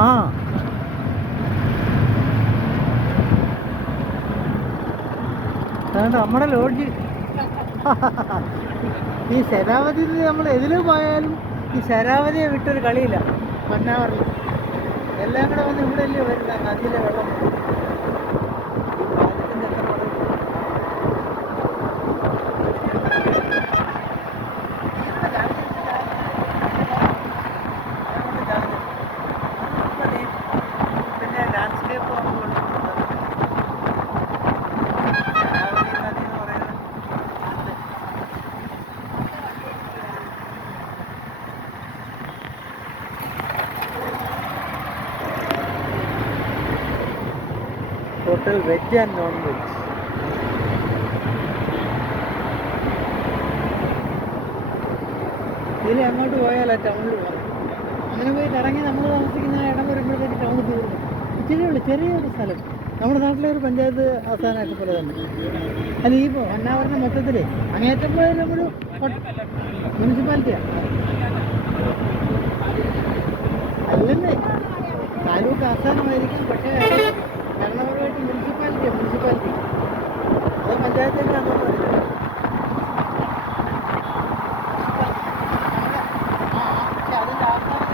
ആ അതുകൊണ്ട് നമ്മുടെ ലോഡ്ജ് ഈ ശരാവതിയിൽ നമ്മൾ എതിൽ പോയാലും ഈ ശരാവതിയെ വിട്ടൊരു കളിയില്ല. മന്നാവറിൽ എല്ലാം കൂടെ വന്ന് ഇവിടെ അല്ലേ വരുന്ന നദിയിലെ വെള്ളം. ഈ പാലത്തിൻ്റെ എത്ര പിന്നെ ലാൻഡ്സ്കേപ്പ് ശരാവതി നദി എന്ന് പറയുന്നത് hotel veg and non veg. ഇതിൽ അങ്ങോട്ട് പോയാലോ ടൗണിൽ പോകാം. അങ്ങനെ പോയി കറങ്ങി നമ്മൾ താമസിക്കുന്ന ഇടം വരുമ്പോഴത്തേക്ക് ടൗണിൽ തീർന്നു. ഇച്ചിരി ഉള്ളു, ചെറിയൊരു സ്ഥലം. നമ്മുടെ നാട്ടിലെ ഒരു പഞ്ചായത്ത് ആസ്ഥാനമൊക്കെ പോലെ തന്നെ. അല്ല ഈ ഹൊന്നാവറിൻ്റെ മൊത്തത്തിൽ അങ്ങേറ്റം പോയാൽ ഒരു മുനിസിപ്പാലിറ്റിയാണ്. അല്ലെന്നേ താലൂക്ക് ആസ്ഥാനമായിരിക്കും, പക്ഷേ ഭരണപരമായിട്ട് മുനിസിപ്പാലിറ്റി അത് പഞ്ചായത്തിൻ്റെ അങ്ങോട്ട് വരില്ല. പക്ഷെ അതിൻ്റെ ആസ്ഥാനം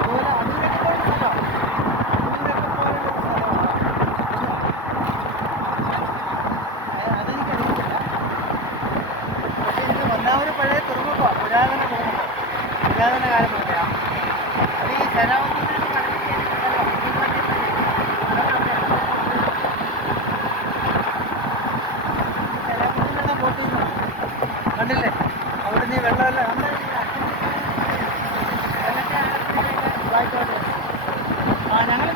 അതുപോലെ അടൂരൊക്കെ പോയൊരു സ്ഥലമാണ്. അടൂരൊക്കെ പോയൊരു സ്ഥലമാണ്. അതെനിക്കറിയില്ല. പക്ഷെ എനിക്ക് ഒന്നാമത് പഴയ തുറമുഖമാണ്, പുരാതന കാലം മുതലാണ്. അത് ഈ ശരാവതി കണ്ടില്ലേ അവിടുന്ന് ഈ വെള്ളമല്ല നമ്മുടെ ഞങ്ങൾ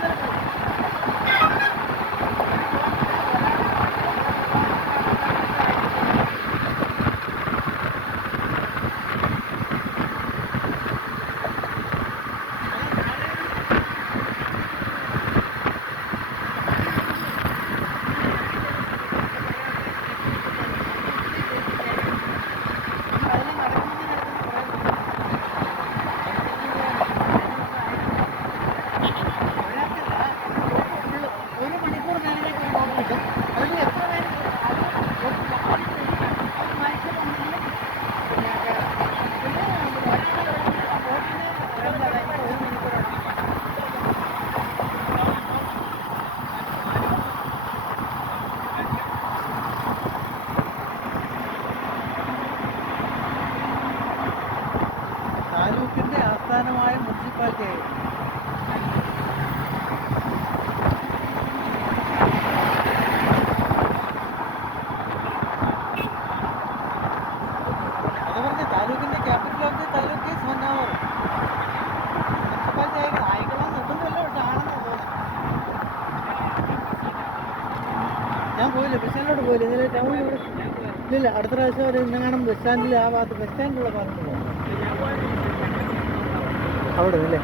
താലൂക്കിൻ്റെ ആസ്ഥാനമായ മുനിസിപ്പാലിറ്റി ആയിരുന്നു. അത് പറഞ്ഞ താലൂക്കിൻ്റെ capital of the taluk is Honnavar. Municipality ആയിക്കോളാം നിർബന്ധമല്ല, പക്ഷെ ആണെന്ന് തോന്നുന്നു. ഞാൻ പോയില്ല, ബസ് സ്റ്റാൻഡിലോട്ട് പോയില്ല. ഇന്നലെ ടൗണിൽ ഇവിടെ ഇല്ല. അടുത്ത പ്രാവശ്യം ഒരു ഇന്നെങ്ങാനും ബസ് സ്റ്റാൻഡിൽ ആ ഭാഗത്ത് ബസ് സ്റ്റാൻഡിലുള്ള ഭാഗത്ത് പോകും. അവിടെ അല്ലേ